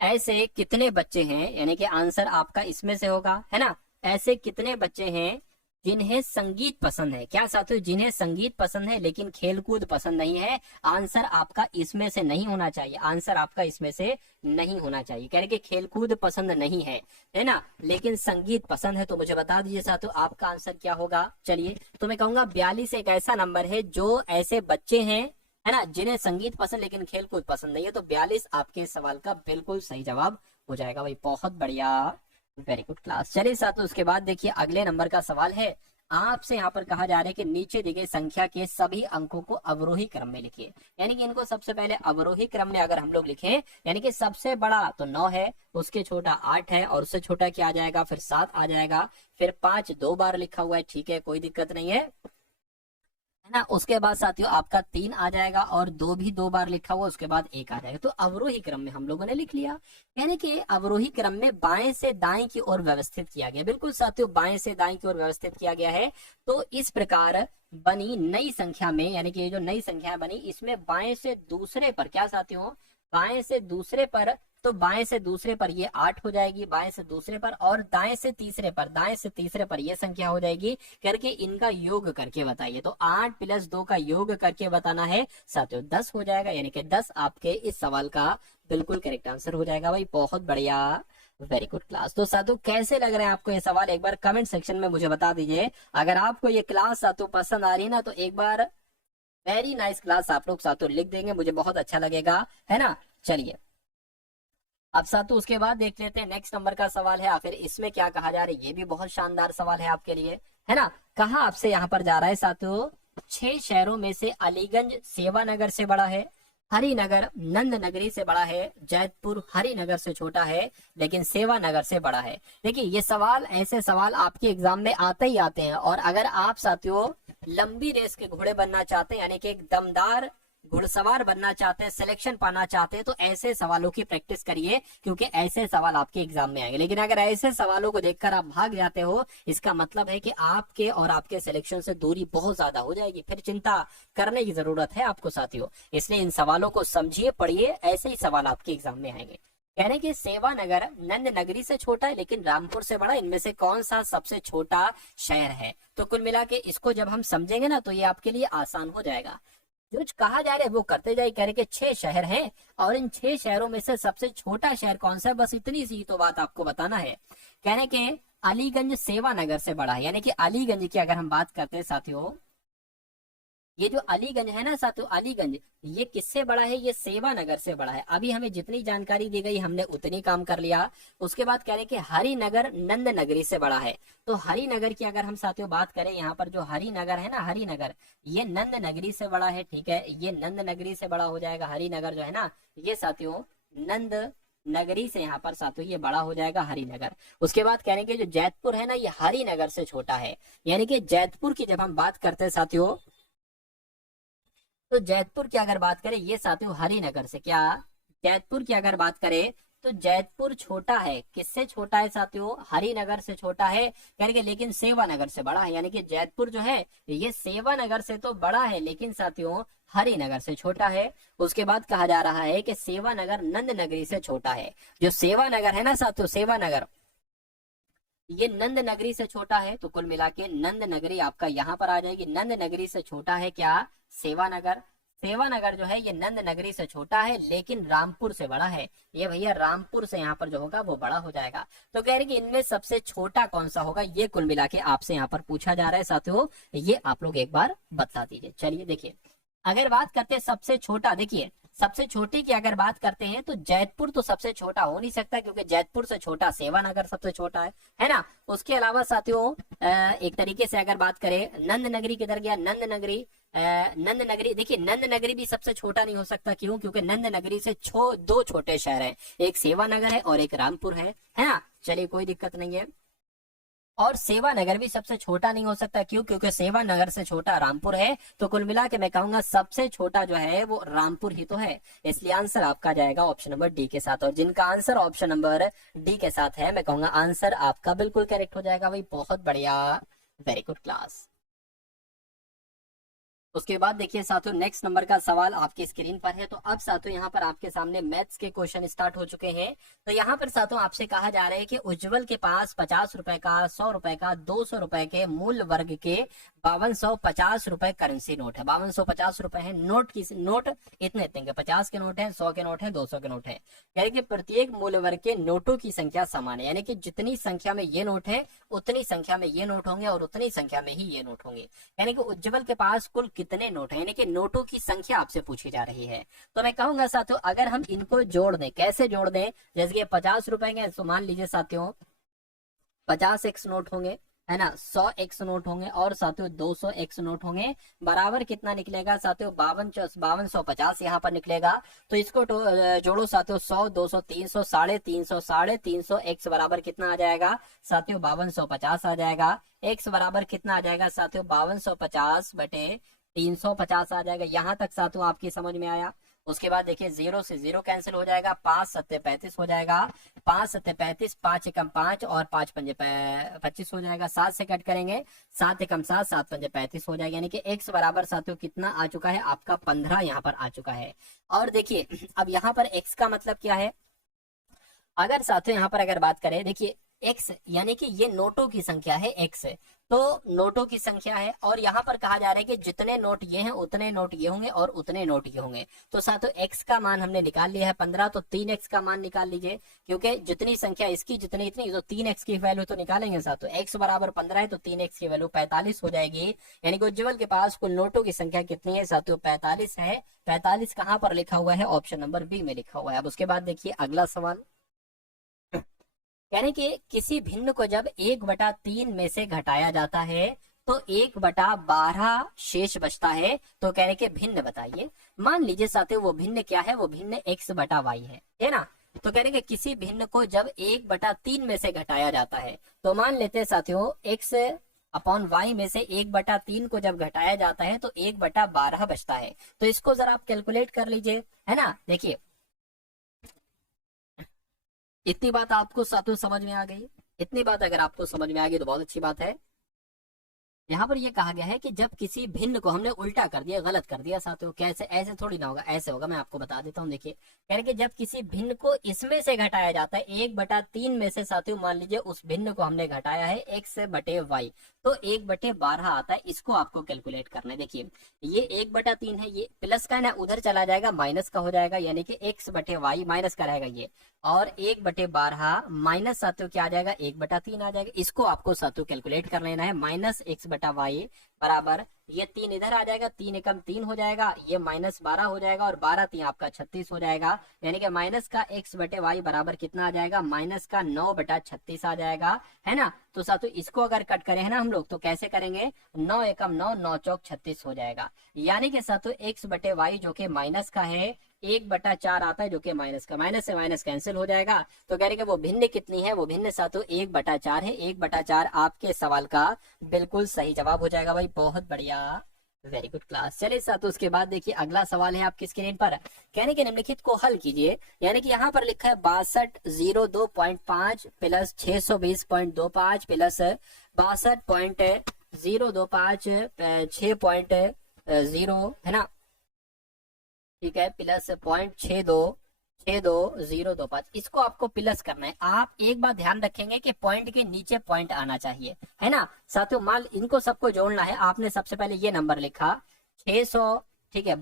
ऐसे कितने बच्चे हैं, यानी कि आंसर आपका इसमें से होगा, है ना। ऐसे कितने बच्चे हैं जिन्हें संगीत पसंद है। क्या साथियों, जिन्हें संगीत पसंद है लेकिन खेलकूद पसंद नहीं है। आंसर आपका इसमें से नहीं होना चाहिए, आंसर आपका इसमें से नहीं होना चाहिए। कह रहे कि खेलकूद पसंद नहीं है ना, लेकिन संगीत पसंद है। तो मुझे बता दीजिए साथियों आपका आंसर क्या होगा। चलिए, तो मैं कहूंगा 42 एक ऐसा नंबर है जो ऐसे बच्चे हैं, है ना, जिन्हें संगीत पसंद लेकिन खेलकूद पसंद नहीं है। तो 42 आपके सवाल का बिल्कुल सही जवाब हो जाएगा भाई। बहुत बढ़िया, वेरी गुड क्लास। चलिए साथियों, उसके बाद देखिए अगले नंबर का सवाल है। आपसे यहाँ पर कहा जा रहा है कि नीचे दी गई संख्या के सभी अंकों को अवरोही क्रम में लिखिए। यानी कि इनको सबसे पहले अवरोही क्रम में अगर हम लोग लिखें, यानी कि सबसे बड़ा तो 9 है, उसके छोटा 8 है, और उससे छोटा क्या आ जाएगा, फिर 7 आ जाएगा, फिर 5 2 बार लिखा हुआ है, ठीक है, कोई दिक्कत नहीं है ना। उसके बाद साथियों आपका 3 आ जाएगा, और 2 भी 2 बार लिखा हुआ, उसके बाद 1 आ जाएगा। तो अवरोही क्रम में हम लोगों ने लिख लिया। यानी कि अवरोही क्रम में बाएं से दाएं की ओर व्यवस्थित किया गया। बिल्कुल साथियों, बाएं से दाएं की ओर व्यवस्थित किया गया है। तो इस प्रकार बनी नई संख्या में, यानी कि ये जो नई संख्या बनी, इसमें बाएं से दूसरे पर, क्या साथियों, बाएं से दूसरे पर, तो बाएं से दूसरे पर ये 8 हो जाएगी, बाएं से दूसरे पर, और दाएं से तीसरे पर, दाएं से तीसरे पर ये संख्या हो जाएगी। करके इनका योग करके बताइए। तो 8 + 2 का योग करके बताना है साथियों, 10 हो जाएगा। यानी कि 10 आपके इस सवाल का बिल्कुल करेक्ट आंसर हो जाएगा भाई। बहुत बढ़िया, वेरी गुड क्लास। तो साथियों कैसे लग रहे हैं आपको ये सवाल, एक बार कमेंट सेक्शन में मुझे बता दीजिए। अगर आपको ये क्लास साथियों पसंद आ रही है ना, तो एक बार वेरी नाइस क्लास आप लोग साथियों लिख देंगे, मुझे बहुत अच्छा लगेगा, है ना। चलिए, अब साथियों उसके बाद देख लेते हैं नेक्स्ट नंबर का सवाल है। आखिर इसमें क्या कहा जा रहा है, ये भी बहुत शानदार सवाल है आपके लिए, है ना। कहा आपसे यहाँ पर जा रहा है साथियों, 6 शहरों में से अलीगंज सेवानगर से बड़ा है, हरिनगर नंद नगरी से बड़ा है, जैतपुर हरिनगर से छोटा है, लेकिन सेवानगर से बड़ा है। देखिए ये सवाल, ऐसे सवाल आपके एग्जाम में आते ही आते हैं। और अगर आप साथियों लंबी रेस के घोड़े बनना चाहते हैं, यानी कि एक दमदार घुड़सवार बनना चाहते हैं, सिलेक्शन पाना चाहते हैं, तो ऐसे सवालों की प्रैक्टिस करिए, क्योंकि ऐसे सवाल आपके एग्जाम में आएंगे। लेकिन अगर ऐसे सवालों को देखकर आप भाग जाते हो, इसका मतलब है कि आपके और आपके सिलेक्शन से दूरी बहुत ज्यादा हो जाएगी, फिर चिंता करने की जरूरत है आपको साथियों। इसलिए इन सवालों को समझिए, पढ़िए, ऐसे ही सवाल आपके एग्जाम में आएंगे। कह रहे कि सेवानगर नंद नगरी से छोटा है लेकिन रामपुर से बड़ा, इनमें से कौन सा सबसे छोटा शहर है। तो कुल मिला के इसको जब हम समझेंगे ना, तो ये आपके लिए आसान हो जाएगा। जो कहा जा रहा है वो करते जाए। कह रहे कि 6 शहर हैं, और इन 6 शहरों में से सबसे छोटा शहर कौन सा है, बस इतनी सी तो बात आपको बताना है। कह रहे कि अलीगंज सेवानगर से बड़ा है। यानी कि अलीगंज की अगर हम बात करते हैं साथियों, ये जो अलीगंज है ना साथियों, अलीगंज ये किससे बड़ा है, ये सेवानगर से बड़ा है। अभी हमें जितनी जानकारी दी गई हमने उतनी काम कर लिया। उसके बाद कह रहे कि हरिनगर नंद नगरी से बड़ा है। तो हरिनगर की अगर हम साथियों बात करें, यहाँ पर जो हरिनगर है ना, हरिनगर ये नंद नगरी से बड़ा है, ठीक है, ये नंद नगरी से बड़ा हो जाएगा। हरिनगर जो है ना, ये साथियों नंद नगरी से यहाँ पर साथियों ये बड़ा हो जाएगा, हरिनगर। उसके बाद कह रहे कि जो जैतपुर है ना, ये हरिनगर से छोटा है। यानी कि जैतपुर की जब हम बात करते हैं साथियों, तो जैतपुर की अगर बात करें, ये साथियों हरिनगर से, क्या जैतपुर की अगर बात करें, तो जैतपुर छोटा है। किससे छोटा है साथियों, हरिनगर से छोटा है। करेंगे लेकिन सेवानगर से बड़ा है। यानी कि जैतपुर जो है ये सेवानगर से तो बड़ा है, लेकिन साथियों हरिनगर से छोटा है। उसके बाद कहा जा रहा है कि सेवानगर नंद नगरी से छोटा है। जो सेवानगर है ना साथियों, सेवानगर ये नंद नगरी से छोटा है। तो कुल मिला के नंद नगरी आपका यहाँ पर आ जाएगी। नंद नगरी से छोटा है क्या, सेवानगर। सेवानगर जो है ये नंद नगरी से छोटा है, लेकिन रामपुर से बड़ा है। ये भैया रामपुर से यहाँ पर जो होगा वो बड़ा हो जाएगा। तो कह रहे कि इनमें सबसे छोटा कौन सा होगा, ये कुल मिला के आपसे यहाँ पर पूछा जा रहा है साथियों, ये आप लोग एक बार बता दीजिए। चलिए देखिए, अगर बात करते हैं सबसे छोटा, देखिए सबसे छोटी की अगर बात करते हैं, तो जैतपुर तो सबसे छोटा हो नहीं सकता, क्योंकि जैतपुर से छोटा सेवानगर सबसे छोटा है ना। उसके अलावा साथियों एक तरीके से अगर बात करें, नंद नगरी किधर गया, नंद नगरी नंद नगरी, देखिए नंद नगरी भी सबसे छोटा नहीं हो सकता। क्यों, क्योंकि नंद नगरी से 2 छोटे शहर हैं, एक सेवानगर है और एक रामपुर है ना। चलिए कोई दिक्कत नहीं है। और सेवानगर भी सबसे छोटा नहीं हो सकता। क्यों, क्योंकि सेवानगर से छोटा रामपुर है। तो कुल मिला के मैं कहूंगा सबसे छोटा जो है वो रामपुर ही तो है। इसलिए आंसर आपका जाएगा ऑप्शन नंबर डी के साथ। और जिनका आंसर ऑप्शन नंबर डी के साथ है, मैं कहूंगा आंसर आपका बिल्कुल करेक्ट हो जाएगा भाई। बहुत बढ़िया, वेरी गुड क्लास। उसके बाद देखिए साथियों नेक्स्ट नंबर का सवाल आपकी स्क्रीन पर है। तो अब साथियों यहाँ पर आपके सामने मैथ्स के क्वेश्चन स्टार्ट हो चुके हैं। तो यहाँ पर साथियों आपसे कहा जा रहा है कि उज्जवल के पास 50 रुपए का, 100 रुपए का, 200 रुपए के मूल वर्ग के 5250 रुपए करेंसी नोट है। 5250 रुपए है नोट की नोट इतने इतने के 50 के नोट है, 100 के नोट है, 200 के नोट है। यानी कि प्रत्येक मूल वर्ग के नोटों की संख्या समान है, यानी कि जितनी संख्या में ये नोट है उतनी संख्या में ये नोट होंगे और उतनी संख्या में ही ये नोट होंगे। यानी कि उज्जवल के पास कुल कितने नोट है, यानी कि नोटों की संख्या आपसे पूछी जा रही है। तो मैं कहूंगा साथियों अगर हम इनको जोड़ दें, कैसे जोड़ दें, जैसे कि 50 रुपए के, तो मान लीजिए साथियों 50 एक्स नोट होंगे, है ना, 100 एक्स नोट होंगे और साथियों 200 एक्स नोट होंगे, बराबर कितना निकलेगा साथियों 5250 यहाँ पर निकलेगा। तो इसको जोड़ो साथियों 100, 200, 300, 350, 350 एक्स बराबर कितना आ जाएगा साथियों 5250 आ जाएगा। एक्स बराबर कितना आ जाएगा साथियों 5250 बटे 350 आ जाएगा। यहाँ तक साथियों आपकी समझ में आया। उसके बाद देखिए 0 से 0 कैंसिल हो जाएगा, 5 सत्ते 35 हो जाएगा, 5 सत्ते 35, 5 एकम 5 और 5 पंजे 25 हो जाएगा। 7 से कट करेंगे, 7 एकम 7, 7 पंजे 35 हो जाएगा। यानी कि x बराबर साथियों कितना आ चुका है आपका 15 यहाँ पर आ चुका है। और देखिए अब यहाँ पर x का मतलब क्या है, अगर साथियों यहाँ पर अगर बात करें, देखिए x यानी कि ये नोटों की संख्या है, x तो नोटों की संख्या है और यहाँ पर कहा जा रहा है कि जितने नोट ये हैं उतने नोट ये होंगे और उतने नोट ये होंगे। तो साथियों x का मान हमने निकाल लिया है 15, तो 3x का मान निकाल लीजिए, क्योंकि जितनी संख्या इसकी जितनी इतनी, तो 3x की वैल्यू तो निकालेंगे साथियों। x बराबर 15 है तो 3x की वैल्यू 45 हो जाएगी। यानी कि उज्जवल के पास कुल नोटों की संख्या कितनी है साथियों 45 है। 45 कहाँ पर लिखा हुआ है, ऑप्शन नंबर बी में लिखा हुआ है। अब उसके बाद देखिए अगला सवाल, यानी कि किसी भिन्न को जब 1/3 में से घटाया जाता है तो 1/12 शेष बचता है, तो कहने के भिन्न बताइए। मान लीजिए साथियों वो भिन्न क्या है, वो भिन्न x/y है ना। तो कहने के किसी भिन्न को जब 1/3 में से घटाया जाता है, तो मान लेते हैं साथियों x अपॉन y में से 1/3 को जब घटाया जाता है तो 1/12 बचता है। तो इसको जरा आप कैलकुलेट कर लीजिए, है ना। देखिए इतनी बात आपको साथियों समझ में आ गई, इतनी बात अगर आपको समझ में आ गई तो बहुत अच्छी बात है। यहाँ पर ये कहा गया है कि जब किसी भिन्न को, हमने उल्टा कर दिया, गलत कर दिया साथियों, कैसे, ऐसे थोड़ी ना होगा, ऐसे होगा, मैं आपको बता देता हूँ। देखिए कह रहे कि जब किसी भिन्न को इसमें से घटाया जाता है 1/3 में से साथियों, मान लीजिए उस भिन्न को हमने घटाया है x/y, तो 1/12 आता है। इसको आपको कैलकुलेट करना है। देखिए ये 1/3 है, ये प्लस का है ना, उधर चला जाएगा माइनस का हो जाएगा, यानी कि x/y माइनस का रहेगा ये, और 1/12 माइनस साथियों क्या आ जाएगा 1/3 आ जाएगा। इसको आपको साथियों कैलकुलेट कर लेना है। माइनस x/y बराबर ये 3 इधर आ जाएगा, 3 एकम 3 हो जाएगा, ये -12 हो जाएगा और 12 3 आपका 36 हो जाएगा। यानी कि माइनस का x/y बराबर कितना आ जाएगा, माइनस का 9/36 आ जाएगा, है ना। तो साथियों इसको अगर कट करें है ना हम लोग, तो कैसे करेंगे, 9 एकम 9, 9 चौक 36 हो जाएगा। यानी कि साथियों x/y जो कि माइनस का है, 1/4 आता है जो कि माइनस का, माइनस से माइनस कैंसिल हो जाएगा। तो कह रहे कि वो भिन्न कितनी है, वो भिन्न साथियों 1/4 है। 1/4 आपके सवाल का बिल्कुल सही जवाब हो जाएगा भाई, बहुत बढ़िया, वेरी गुड क्लास। चलिए साथियों उसके बाद देखिए अगला सवाल है आपकी स्क्रीन पर, कहने के निम्नलिखित को हल कीजिए। यानी कि यहाँ पर लिखा है 6202.5 प्लस 620.25 प्लस 62.025 6.0 है ना, ठीक है, प्लस 0.626025, इसको आपको प्लस करना है। आप एक बात ध्यान रखेंगे कि पॉइंट के नीचे पॉइंट आना चाहिए, है ना साथियों। मान इनको सबको जोड़ना है, आपने सबसे पहले ये नंबर लिखा 600, ठीक है,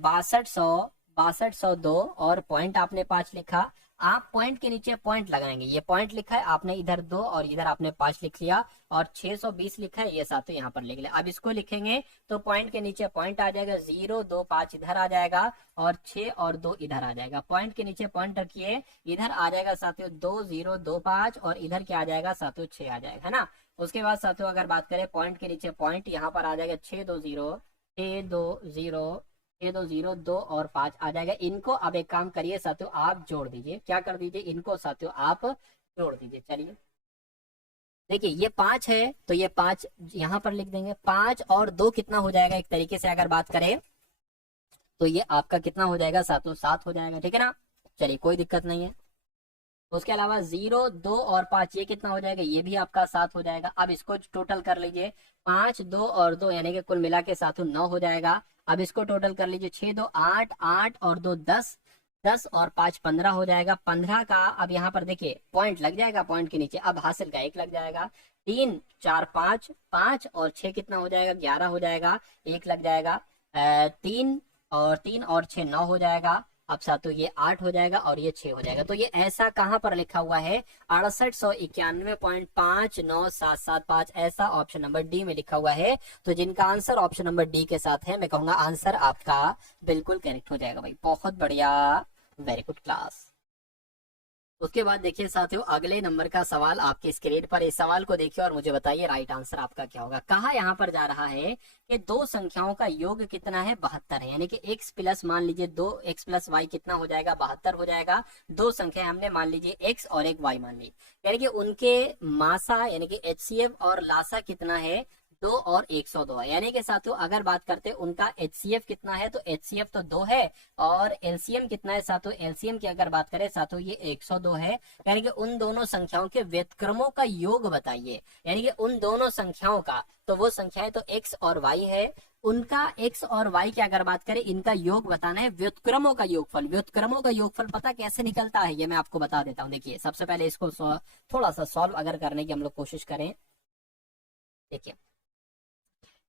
6202 और पॉइंट आपने 5 लिखा। आप पॉइंट के नीचे पॉइंट लगाएंगे, ये पॉइंट लिखा है आपने, इधर 2 और इधर आपने 5 लिख लिया, और 620 लिखा है ये साथियों यहाँ पर लिख लिया। अब इसको लिखेंगे तो पॉइंट के नीचे पॉइंट आ जाएगा, 0 2 5 इधर आ जाएगा और 6 और 2 इधर आ जाएगा। पॉइंट के नीचे पॉइंट रखिए, इधर आ जाएगा साथियों 2025 और इधर क्या आ जाएगा साथियों 6 आ जाएगा, है ना। उसके बाद साथियों अगर बात करें पॉइंट के नीचे पॉइंट, यहाँ पर आ जाएगा 620 2 और 5 आ जाएगा। इनको अब एक काम करिए साथियों, आप जोड़ दीजिए, क्या कर दीजिए, इनको साथियों आप जोड़ दीजिए। चलिए देखिए ये 5 है तो ये 5 यहाँ पर लिख देंगे, 5 और 2 कितना हो जाएगा, एक तरीके से अगर बात करें तो ये आपका कितना हो जाएगा साथियों 7 हो जाएगा, ठीक है ना। चलिए कोई दिक्कत नहीं है। उसके अलावा 0, 2 और 5 ये कितना हो जाएगा, ये भी आपका 7 हो जाएगा। अब इसको टोटल कर लीजिए, 5, 2 और 2 यानी कि कुल मिला के 7 9 हो जाएगा। अब इसको टोटल कर लीजिए, 6 2 8, 8 और 2 10, 10 और 5 15 हो जाएगा। 15 का अब यहाँ पर देखिए पॉइंट लग जाएगा, पॉइंट के नीचे अब हासिल का 1 लग जाएगा। 3 4 5, 5 और 6 कितना हो जाएगा, 11 हो जाएगा, 1 लग जाएगा। 3 और 6 9 हो जाएगा। अब साथ तो ये 8 हो जाएगा और ये 6 हो जाएगा। तो ये ऐसा कहाँ पर लिखा हुआ है, 6891.59775, ऐसा ऑप्शन नंबर डी में लिखा हुआ है। तो जिनका आंसर ऑप्शन नंबर डी के साथ है, मैं कहूंगा आंसर आपका बिल्कुल करेक्ट हो जाएगा भाई। बहुत बढ़िया, वेरी गुड क्लास। उसके बाद देखिए साथियों, अगले नंबर का सवाल आपके स्क्रीन पर, इस सवाल को देखिए और मुझे बताइए राइट आंसर आपका क्या होगा। कहा यहाँ पर जा रहा है कि दो संख्याओं का योग कितना है, 72 है। यानी कि x प्लस मान लीजिए 2x प्लस वाई कितना हो जाएगा, 72 हो जाएगा। दो संख्या हमने मान लीजिए x और एक y मान ली, यानी कि उनके मासा यानी कि HCF और लासा कितना है, 2 और 102 है। यानी कि साथियों अगर बात करते हैं उनका HCF कितना है, तो HCF तो 2 है, और LCM कितना है साथियों, LCM की अगर बात करें साथियों ये 102 है। यानी कि उन दोनों संख्याओं के व्युत्क्रमों का योग बताइए, यानी कि उन दोनों संख्याओं का, तो वो संख्याएं तो x और y है, उनका x और y की अगर बात करें इनका योग बताना है, व्युत्क्रमों का योगफल। व्युत्क्रमों का योगफल पता कैसे निकलता है, ये मैं आपको बता देता हूँ। देखिए सबसे पहले इसको थोड़ा सा सॉल्व अगर करने की हम लोग कोशिश करें। देखिए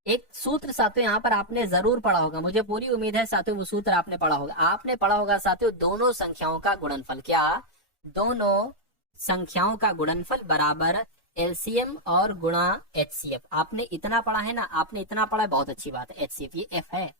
एक सूत्र साथियों यहाँ पर आपने जरूर पढ़ा होगा, मुझे पूरी उम्मीद है साथियों वो सूत्र आपने पढ़ा होगा। आपने पढ़ा होगा साथियों, दोनों संख्याओं का गुणनफल, क्या, दोनों संख्याओं का गुणनफल बराबर LCM और गुणा HCF। आपने इतना पढ़ा है ना, आपने इतना पढ़ा है, बहुत अच्छी बात है। HCF ये F है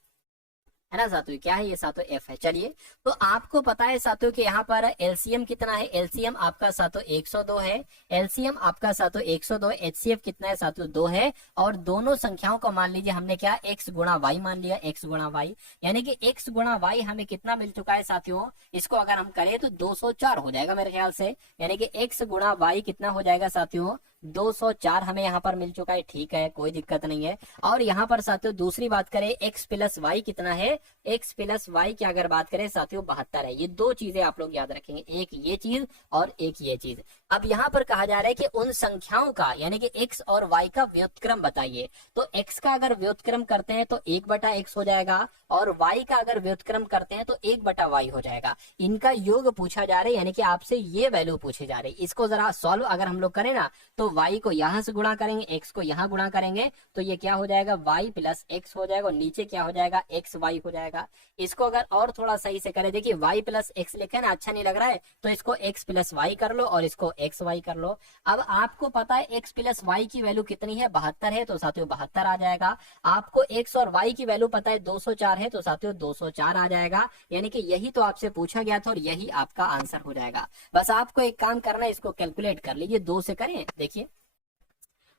ना साथियों, क्या है ये साथियों, F है। चलिए तो आपको पता है साथियों कि यहाँ पर LCM कितना है, LCM आपका साथियों 102 है, LCM आपका साथियों 102, HCF कितना है साथियों 2 है। और दोनों संख्याओं को मान लीजिए हमने क्या, x गुणा y मान लिया, x गुणा y, यानी कि x गुणा y हमें कितना मिल चुका है साथियों, इसको अगर हम करें तो 204 हो जाएगा मेरे ख्याल से। यानी कि x गुणा y कितना हो जाएगा साथियों, 204 हमें यहाँ पर मिल चुका है। ठीक है, कोई दिक्कत नहीं है। और यहाँ पर साथियों दूसरी बात करें, x प्लस वाई कितना है, x प्लस वाई की अगर बात करें साथियों 72 है। ये दो चीजें आप लोग याद रखेंगे, एक ये चीज और एक ये चीज। अब यहाँ पर कहा जा रहा है कि उन संख्याओं का यानी कि x और y का व्युत्क्रम बताइए। तो x का अगर व्युत्क्रम करते हैं तो 1/x हो जाएगा, और y का अगर व्युत्क्रम करते हैं तो 1/y हो जाएगा। इनका योग पूछा जा रहा है, यानी कि आपसे ये वैल्यू पूछी जा रही है। इसको जरा सॉल्व अगर हम लोग करें ना, तो y को यहाँ से गुणा करेंगे, x को यहाँ गुणा करेंगे, तो ये क्या हो जाएगा, y प्लस x हो जाएगा, और नीचे क्या हो जाएगा, x y हो जाएगा। इसको अगर और थोड़ा सही से करें, देखिए y प्लस x लिखे ना, अच्छा नहीं लग रहा है, तो इसको x प्लस वाई कर लो और इसको एक्स वाई कर लो। अब आपको पता है x प्लस वाई की वैल्यू कितनी है, 72 है, तो साथियों 72 आ जाएगा। आपको x और y की वैल्यू पता है 204 है, तो साथियों 204 आ जाएगा। यानी कि यही तो आपसे पूछा गया था और यही आपका आंसर हो जाएगा। बस आपको एक काम करना है, इसको कैलकुलेट कर लीजिए, 2 से करें। देखिए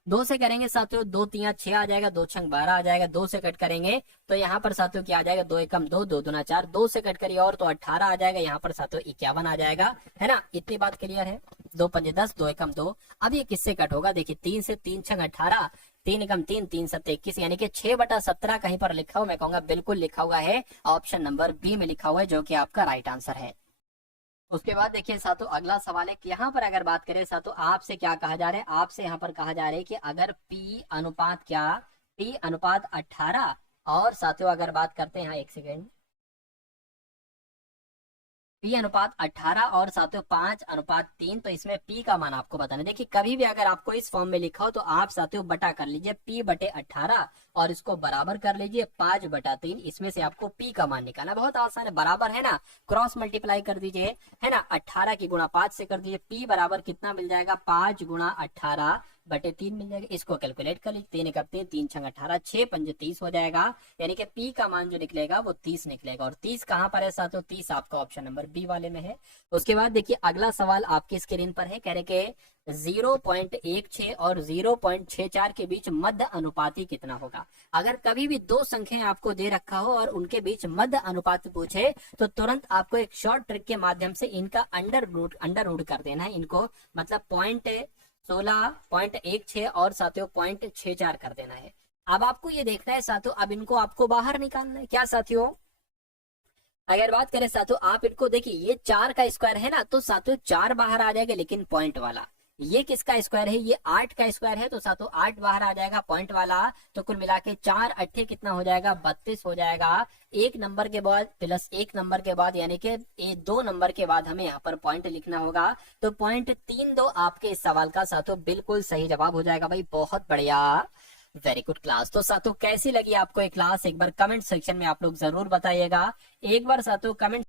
2 से करेंगे साथियों, 2 3 6 आ जाएगा, 2 6 12 आ जाएगा। 2 से कट करेंगे तो यहाँ पर साथियों क्या आ जाएगा, 2 एकम 2, 2 दूना 4, 2 से कट करिए और तो 18 आ जाएगा। यहाँ पर साथियों 51 आ जाएगा, है ना। इतनी बात क्लियर है, 2 पंजे 10, 2 एकम 2। अब ये किससे कट होगा, देखिए 3 से, 3 6 18, 3 एकम 3, 3 7 21, यानी कि 6/17 कहीं पर लिखा हुआ, मैं कहूंगा बिल्कुल लिखा हुआ है, ऑप्शन नंबर बी में लिखा हुआ है, जो कि आपका राइट आंसर है। उसके बाद देखिए साथियों अगला सवाल है कि यहाँ पर अगर बात करें साथियों, आपसे क्या कहा जा रहा है, आपसे यहाँ पर कहा जा रहा है कि अगर P अनुपात क्या, P अनुपात 18, और साथियों अगर बात करते हैं, यहाँ एक सेकेंड, P अनुपात 18 और साथियों 5:3, तो इसमें P का मान आपको बताना है। देखिए कभी भी अगर आपको इस फॉर्म में लिखा हो तो आप साथियों बटा कर लीजिए, P/18 और इसको बराबर कर लीजिए 5/3। इसमें से आपको P का मान निकालना बहुत आसान है, बराबर है ना, क्रॉस मल्टीप्लाई कर दीजिए, है ना। 18 की गुणा 5 से कर दीजिए, P बराबर कितना मिल जाएगा, 5×18/3 मिल जाएगा। इसको कैलकुलेट कर लीजिए, 3 एकम 3, 3 6 18, 6 पंजे 30 हो जाएगा। यानी कि P का मान जो निकलेगा वो 30 निकलेगा, और 30 कहाँ पर है साथियों, 30 आपका ऑप्शन नंबर बी वाले में है। उसके बाद देखिए अगला सवाल आपकी स्क्रीन पर है, कह रहे कि 0.16 और 0.64 के बीच मध्य अनुपाती कितना होगा। अगर कभी भी दो संख्याएं आपको दे रखा हो और उनके बीच मध्य अनुपात पूछे, तो तुरंत आपको एक शॉर्ट ट्रिक के माध्यम से इनका अंडर रूट कर देना है, इनको मतलब 0.16 और साथियों 0.64 कर देना है। अब आपको ये देखना है साथियों, अब इनको आपको बाहर निकालना है, क्या साथियों, अगर बात करें साथियों, आप इनको देखिए, ये 4 का स्क्वायर है ना, तो साथियों 4 बाहर आ जाएगा लेकिन पॉइंट वाला। ये किसका स्क्वायर है, ये 8 का स्क्वायर है, तो साथियों 8 बाहर आ जाएगा पॉइंट वाला। तो कुल मिला के 4 अट्ठे कितना हो जाएगा, 32 हो जाएगा। एक नंबर के बाद प्लस एक नंबर के बाद, यानी कि 2 नंबर के बाद हमें यहाँ पर पॉइंट लिखना होगा। तो पॉइंट 3 2 आपके इस सवाल का साथियों बिल्कुल सही जवाब हो जाएगा भाई। बहुत बढ़िया, वेरी गुड क्लास। तो साथियों कैसी लगी आपको ये क्लास, एक बार कमेंट सेक्शन में आप लोग जरूर बताइएगा। एक बार साथियों कमेंट